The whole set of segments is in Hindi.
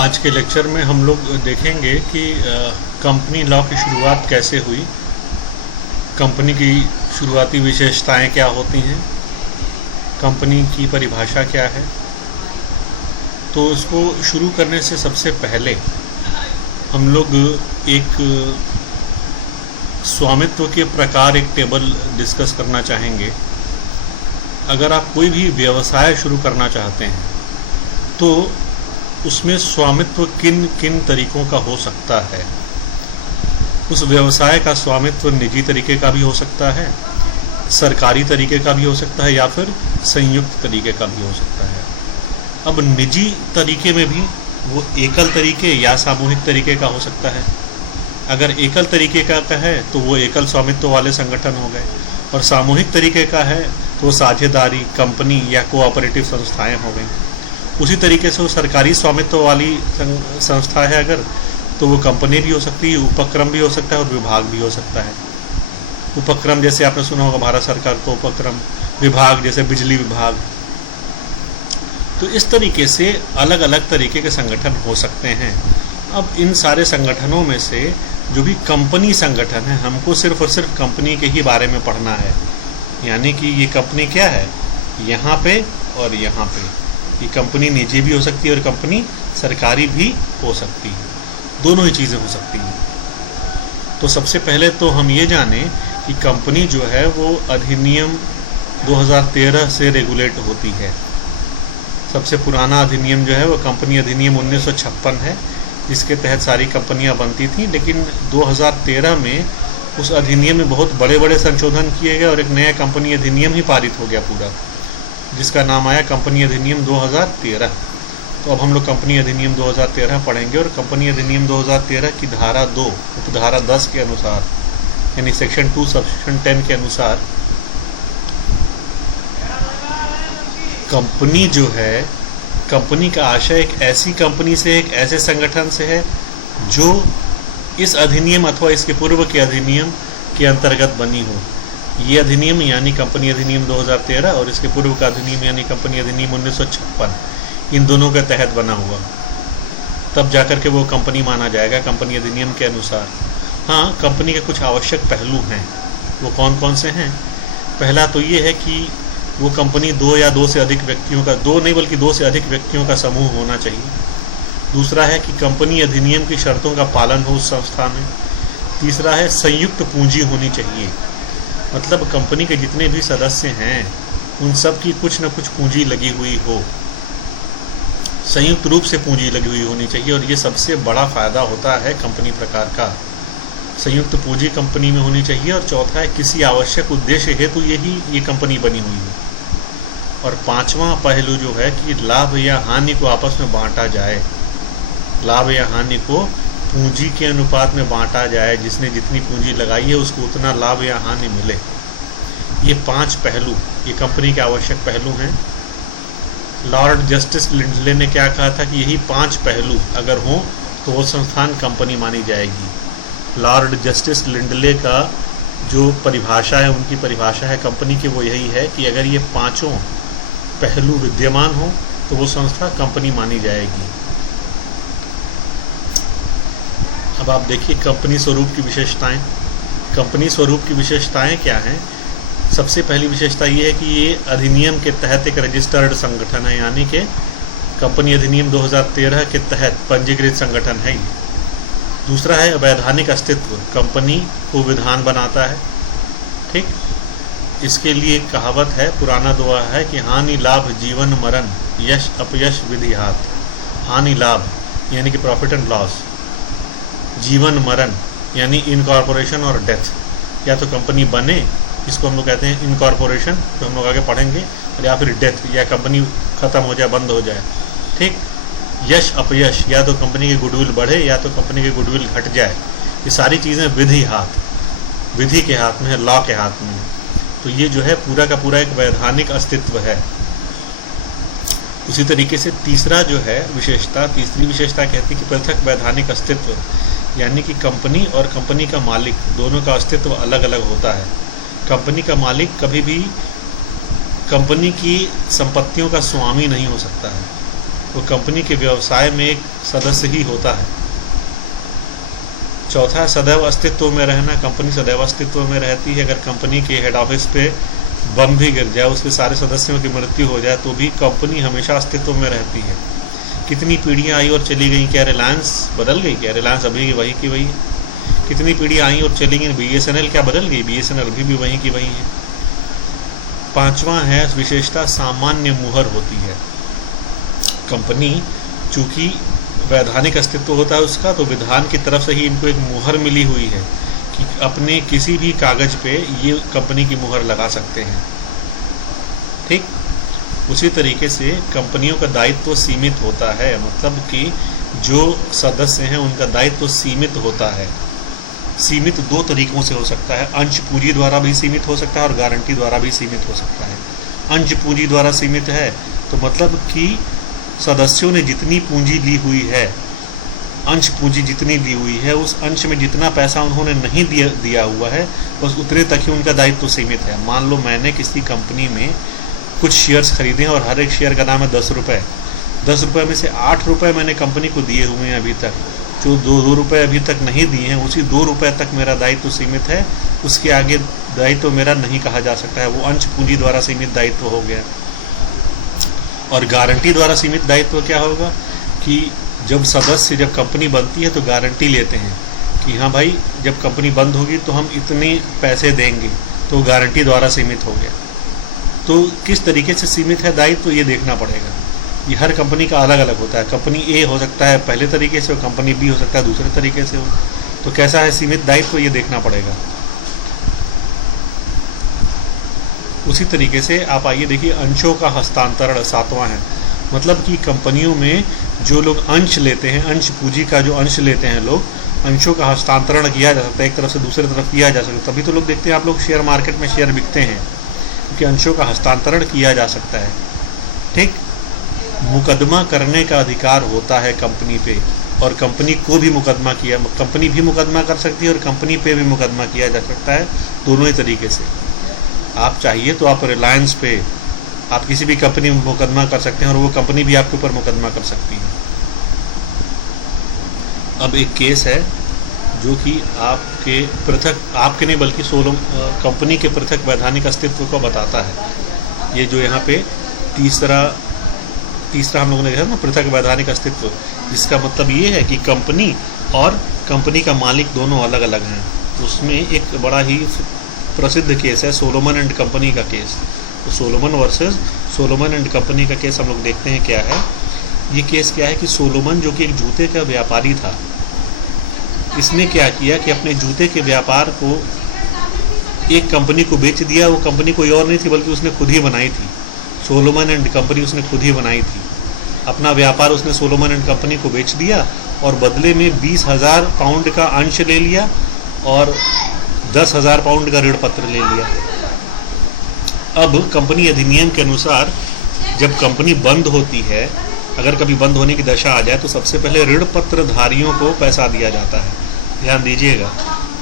आज के लेक्चर में हम लोग देखेंगे कि कंपनी लॉ की शुरुआत कैसे हुई, कंपनी की शुरुआती विशेषताएं क्या होती हैं, कंपनी की परिभाषा क्या है। तो इसको शुरू करने से सबसे पहले हम लोग एक स्वामित्व के प्रकार एक टेबल डिस्कस करना चाहेंगे। अगर आप कोई भी व्यवसाय शुरू करना चाहते हैं तो उसमें स्वामित्व किन किन तरीकों का हो सकता है। उस व्यवसाय का स्वामित्व निजी तरीके का भी हो सकता है, सरकारी तरीके का भी हो सकता है, या फिर संयुक्त तरीके का भी हो सकता है। अब निजी तरीके में भी वो एकल तरीके या सामूहिक तरीके का हो सकता है। अगर एकल तरीके का है तो वो एकल स्वामित्व वाले संगठन हो गए, और सामूहिक तरीके का है तो वो साझेदारी, कंपनी या कोऑपरेटिव संस्थाएं हो गई। उसी तरीके से वो सरकारी स्वामित्व वाली संस्था है अगर, तो वो कंपनी भी हो सकती है, उपक्रम भी हो सकता है और विभाग भी हो सकता है। उपक्रम जैसे आपने सुना होगा भारत सरकार को उपक्रम, विभाग जैसे बिजली विभाग। तो इस तरीके से अलग अलग तरीके के संगठन हो सकते हैं। अब इन सारे संगठनों में से जो भी कंपनी संगठन है, हमको सिर्फ और सिर्फ कंपनी के ही बारे में पढ़ना है। यानी कि ये कंपनी क्या है, यहाँ पे और यहाँ पे। ये कंपनी निजी भी हो सकती है और कंपनी सरकारी भी हो सकती है, दोनों ही चीज़ें हो सकती हैं। तो सबसे पहले तो हम ये जानें कि कंपनी जो है वो अधिनियम 2013 से रेगुलेट होती है। सबसे पुराना अधिनियम जो है वो कंपनी अधिनियम 1956 है, जिसके तहत सारी कंपनियां बनती थीं। लेकिन 2013 में उस अधिनियम में बहुत बड़े बड़े संशोधन किए गए और एक नया कंपनी अधिनियम ही पारित हो गया पूरा, जिसका नाम आया कंपनी अधिनियम 2013। तो अब हम लोग कंपनी अधिनियम 2013 पढ़ेंगे, और कंपनी अधिनियम 2013 की धारा 2 उपधारा 10 के अनुसार, यानी सेक्शन 2 सबसेक्शन 10 के अनुसार, कंपनी जो है, कंपनी का आशय एक ऐसी कंपनी से, एक ऐसे संगठन से है जो इस अधिनियम अथवा इसके पूर्व के अधिनियम के अंतर्गत बनी हो। ये अधिनियम यानी कंपनी अधिनियम 2013 और इसके पूर्व का अधिनियम यानी कंपनी अधिनियम 1956, इन दोनों के तहत बना हुआ, तब जाकर के वो कंपनी माना जाएगा कंपनी अधिनियम के अनुसार। हाँ, कंपनी के कुछ आवश्यक पहलू हैं। वो कौन कौन से हैं? पहला तो ये है कि वो कंपनी दो या दो से अधिक व्यक्तियों का, दो नहीं बल्कि दो से अधिक व्यक्तियों का समूह होना चाहिए। दूसरा है कि कंपनी अधिनियम की शर्तों का पालन हो उस संस्था में। तीसरा है संयुक्त पूंजी होनी चाहिए, मतलब कंपनी के जितने भी सदस्य हैं उन सब की कुछ न कुछ पूंजी लगी हुई हो, संयुक्त रूप से पूंजी लगी हुई होनी चाहिए। और ये सबसे बड़ा फायदा होता है कंपनी प्रकार का, संयुक्त पूंजी कंपनी में होनी चाहिए। और चौथा है किसी आवश्यक उद्देश्य हेतु ये कंपनी बनी हुई है। और पांचवा पहलू जो है कि लाभ या हानि को आपस में बांटा जाए, लाभ या हानि को पूंजी के अनुपात में बांटा जाए, जिसने जितनी पूंजी लगाई है उसको उतना लाभ या हानि मिले। ये 5 पहलू ये कंपनी के आवश्यक पहलू हैं। लॉर्ड जस्टिस लिंडले ने क्या कहा था कि यही 5 पहलू अगर हों तो वो संस्थान कंपनी मानी जाएगी। लॉर्ड जस्टिस लिंडले का जो परिभाषा है, उनकी परिभाषा है कंपनी की, वो यही है कि अगर ये 5 पहलू विद्यमान हो तो वो संस्था कंपनी मानी जाएगी। अब आप देखिए कंपनी स्वरूप की विशेषताएं। कंपनी स्वरूप की विशेषताएं क्या हैं? सबसे पहली विशेषता ये है कि ये अधिनियम के तहत एक रजिस्टर्ड संगठन है, यानी कि कंपनी अधिनियम 2013 के तहत पंजीकृत संगठन है ये। दूसरा है वैधानिक अस्तित्व, कंपनी को विधान बनाता है। ठीक, इसके लिए कहावत है, पुराना दोहा है कि हानि लाभ जीवन मरण, यश अपयश विधि हाथ। हानि लाभ यानी कि प्रॉफिट एंड लॉस, जीवन मरण यानी इनकॉर्पोरेशन और डेथ। या तो कंपनी बने, इसको हम लोग कहते हैं इनकॉर्पोरेशन, तो हम लोग आगे पढ़ेंगे, और या फिर डेथ, या कंपनी ख़त्म हो जाए, बंद हो जाए। ठीक, यश अपयश, या तो कंपनी की गुडविल बढ़े या तो कंपनी की गुडविल घट जाए। ये सारी चीज़ें विधि हाथ, विधि के हाथ में है, लॉ के हाथ में है। तो ये जो है पूरा का पूरा एक वैधानिक अस्तित्व है। उसी तरीके से तीसरा जो है विशेषता, तीसरी विशेषता कहती है कि पृथक वैधानिक अस्तित्व, यानी कि कंपनी और कंपनी का मालिक दोनों का अस्तित्व अलग अलग होता है। कंपनी का मालिक कभी भी कंपनी की संपत्तियों का स्वामी नहीं हो सकता है। वो कंपनी के व्यवसाय में एक सदस्य ही होता है। चौथा, सदैव अस्तित्व में रहना। कंपनी सदैव अस्तित्व में रहती है। अगर कंपनी के हेड ऑफिस पे बम भी गिर जाए, उसके सारे सदस्यों की मृत्यु हो जाए, तो भी कंपनी हमेशा अस्तित्व में रहती है। कितनी पीढ़ियां आई और चली गई, क्या रिलायंस बदल गई? क्या रिलायंस अभी वही की वही है? कितनी पीढ़ियां आई और चली गई, BSNL क्या बदल गई? BSNL अभी भी वही की वही है। पांचवा है विशेषता, सामान्य मुहर होती है। कंपनी चूंकि वैधानिक अस्तित्व होता है उसका, तो विधान की तरफ से ही इनको एक मुहर मिली हुई है कि अपने किसी भी कागज पे ये कंपनी की मुहर लगा सकते हैं। ठीक उसी तरीके से कंपनियों का दायित्व सीमित होता है, मतलब कि जो सदस्य हैं उनका दायित्व सीमित होता है। सीमित दो तरीकों से हो सकता है, अंश पूंजी द्वारा भी सीमित हो सकता है और गारंटी द्वारा भी सीमित हो सकता है। अंश पूंजी द्वारा सीमित है तो मतलब कि सदस्यों ने जितनी पूंजी ली हुई है, अंश पूंजी जितनी ली हुई है, उस अंश में जितना पैसा उन्होंने नहीं दिया हुआ है, बस उतने तक ही उनका दायित्व सीमित है। मान लो मैंने किसी कंपनी में कुछ शेयर्स खरीदे हैं और हर एक शेयर का दाम है 10 रुपये। 10 रुपये में से 8 रुपये मैंने कंपनी को दिए हुए हैं अभी तक। जो 2 रुपये अभी तक नहीं दिए हैं, उसी 2 रुपये तक मेरा दायित्व सीमित है। उसके आगे दायित्व मेरा नहीं कहा जा सकता है, वो अंश पूंजी द्वारा सीमित दायित्व हो गया। और गारंटी द्वारा सीमित दायित्व क्या होगा कि जब कंपनी बनती है तो गारंटी लेते हैं कि हाँ भाई, जब कंपनी बंद होगी तो हम इतने पैसे देंगे, तो गारंटी द्वारा सीमित हो गया। तो किस तरीके से सीमित है दायित्व, तो ये देखना पड़ेगा। ये हर कंपनी का अलग अलग होता है। कंपनी ए हो सकता है पहले तरीके से और कंपनी बी हो सकता है दूसरे तरीके से हो। तो कैसा है सीमित दायित्व, ये देखना पड़ेगा। उसी तरीके से आप आइए देखिए, अंशों का हस्तांतरण 7वां है। मतलब कि कंपनियों में जो लोग अंश लेते हैं, अंश पूंजी का जो अंश लेते हैं लोग, अंशों का हस्तांतरण किया जा सकता है, एक तरफ से दूसरे तरफ किया जा सकता है। तभी तो लोग देखते हैं, आप लोग शेयर मार्केट में शेयर बिकते हैं, क्योंकि अंशों का हस्तांतरण किया जा सकता है। ठीक, मुकदमा करने का अधिकार होता है कंपनी पे, और कंपनी को भी कंपनी भी मुकदमा कर सकती है और कंपनी पे भी मुकदमा किया जा सकता है, दोनों ही तरीके से। आप चाहिए तो आप रिलायंस पे, आप किसी भी कंपनी में मुकदमा कर सकते हैं और वो कंपनी भी आपके ऊपर मुकदमा कर सकती है। अब एक केस है जो कि आपके नहीं बल्कि कंपनी के पृथक वैधानिक अस्तित्व को बताता है। ये जो यहाँ पे तीसरा हम लोगों ने देखा ना, पृथक वैधानिक अस्तित्व, जिसका मतलब ये है कि कंपनी और कंपनी का मालिक दोनों अलग अलग हैं। उसमें एक बड़ा ही प्रसिद्ध केस है सोलोमन एंड कंपनी का केस। तो Solomon versus Solomon and company का केस हम लोग देखते हैं क्या है। ये केस क्या है कि सोलोमन जो कि एक जूते का व्यापारी था, इसने क्या किया कि अपने जूते के व्यापार को एक कंपनी को बेच दिया। वो कंपनी कोई और नहीं थी बल्कि उसने खुद ही बनाई थी। सोलोमन एंड कंपनी उसने खुद ही बनाई थी। अपना व्यापार उसने सोलोमन एंड कंपनी को बेच दिया और बदले में 20,000 पाउंड का अंश ले लिया और 10,000 पाउंड का ऋण पत्र ले लिया। अब कंपनी अधिनियम के अनुसार जब कंपनी बंद होती है, अगर कभी बंद होने की दशा आ जाए, तो सबसे पहले ऋण पत्रधारियों को पैसा दिया जाता है। ध्यान दीजिएगा,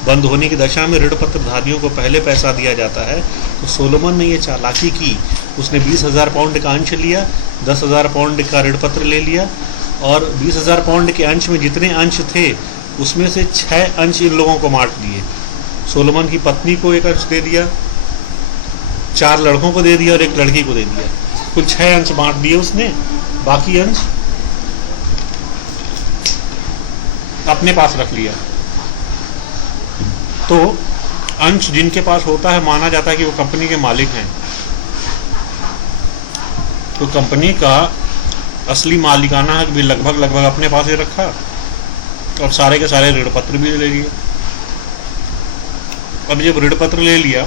बंद होने की दशा में ऋण पत्रधारियों को पहले पैसा दिया जाता है। तो सोलोमन ने ये चालाकी की, उसने 20,000 पाउंड का अंश लिया, 10,000 पाउंड का ऋण पत्र ले लिया और 20,000 पाउंड के अंश में जितने अंश थे उसमें से 6 अंश इन लोगों को बांट दिए। सोलोमन की पत्नी को एक अंश दे दिया, 4 लड़कों को दे दिया और 1 लड़की को दे दिया। कुल 6 अंश बांट दिए उसने, बाकी अंश अपने पास रख लिया। तो अंश जिनके पास होता है, माना जाता है कि वो कंपनी के मालिक हैं। तो कंपनी का असली मालिकाना हक भी लगभग अपने पास ही रखा और सारे के सारे ऋण पत्र भी ले लिए। अब जब ऋण पत्र ले लिया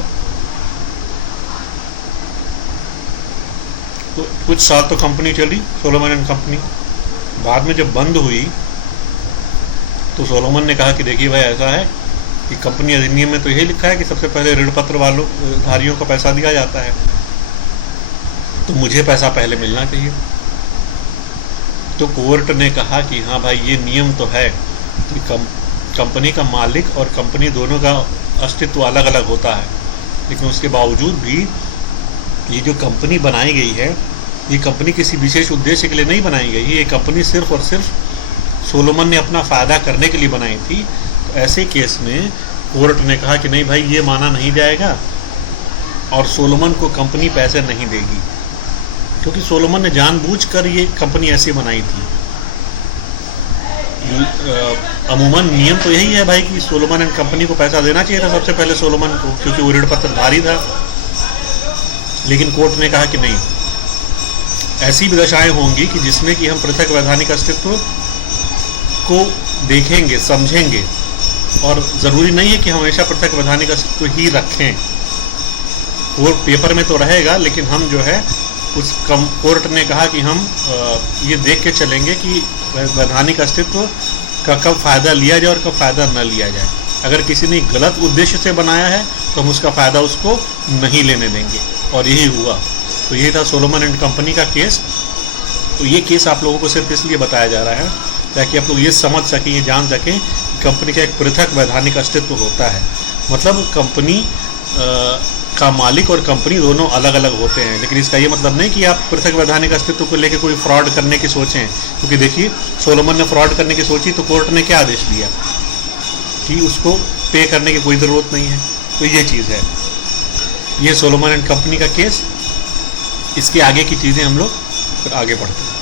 तो कुछ साल तो कंपनी चली, सोलोमन एंड कंपनी। बाद में जब बंद हुई तो सोलोमन ने कहा कि देखिए भाई, ऐसा है कि कंपनी अधिनियम में तो यही लिखा है कि सबसे पहले ऋण पत्र वालों धारियों को पैसा दिया जाता है, तो मुझे पैसा पहले मिलना चाहिए। तो कोर्ट ने कहा कि हाँ भाई, ये नियम तो है कि कंपनी का मालिक और कंपनी दोनों का अस्तित्व अलग अलग होता है, लेकिन उसके बावजूद भी ये जो कंपनी बनाई गई है ये कंपनी किसी विशेष उद्देश्य के लिए नहीं बनाई गई, ये कंपनी सिर्फ और सिर्फ सोलोमन ने अपना फ़ायदा करने के लिए बनाई थी। तो ऐसे केस में कोर्ट ने कहा कि नहीं भाई, ये माना नहीं जाएगा और सोलोमन को कंपनी पैसे नहीं देगी, क्योंकि सोलोमन ने जानबूझकर ये कंपनी ऐसी बनाई थी। अमूमन नियम तो यही है भाई कि सोलोमन एंड कंपनी को पैसा देना चाहिए था सबसे पहले सोलोमन को, क्योंकि वो ऋण पत्रधारी था। लेकिन कोर्ट ने कहा कि नहीं, ऐसी भी दशाएं होंगी कि जिसमें कि हम पृथक वैधानिक अस्तित्व को देखेंगे, समझेंगे, और ज़रूरी नहीं है कि हमेशा पृथक वैधानिक अस्तित्व ही रखें। वो पेपर में तो रहेगा, लेकिन हम जो है उस कोर्ट ने कहा कि हम ये देख के चलेंगे कि वैधानिक अस्तित्व का कब फ़ायदा लिया जाए और कब फ़ायदा न लिया जाए। अगर किसी ने गलत उद्देश्य से बनाया है तो हम उसका फ़ायदा उसको नहीं लेने देंगे, और यही हुआ। तो यही था सोलोमन एंड कंपनी का केस। तो ये केस आप लोगों को सिर्फ इसलिए बताया जा रहा है ताकि आप लोग ये समझ सकें, ये जान सकें कि कंपनी का एक पृथक वैधानिक अस्तित्व होता है। मतलब कंपनी का मालिक और कंपनी दोनों अलग अलग होते हैं, लेकिन इसका ये मतलब नहीं कि आप पृथक वैधानिक अस्तित्व को लेकर कोई फ्रॉड करने की सोचें। क्योंकि देखिए, सोलोमन ने फ्रॉड करने की सोची तो कोर्ट ने क्या आदेश दिया कि उसको पे करने की कोई ज़रूरत नहीं है। तो ये चीज़ है, ये सोलोमन एंड कंपनी का केस। इसके आगे की चीज़ें हम लोग फिर आगे पढ़ते हैं।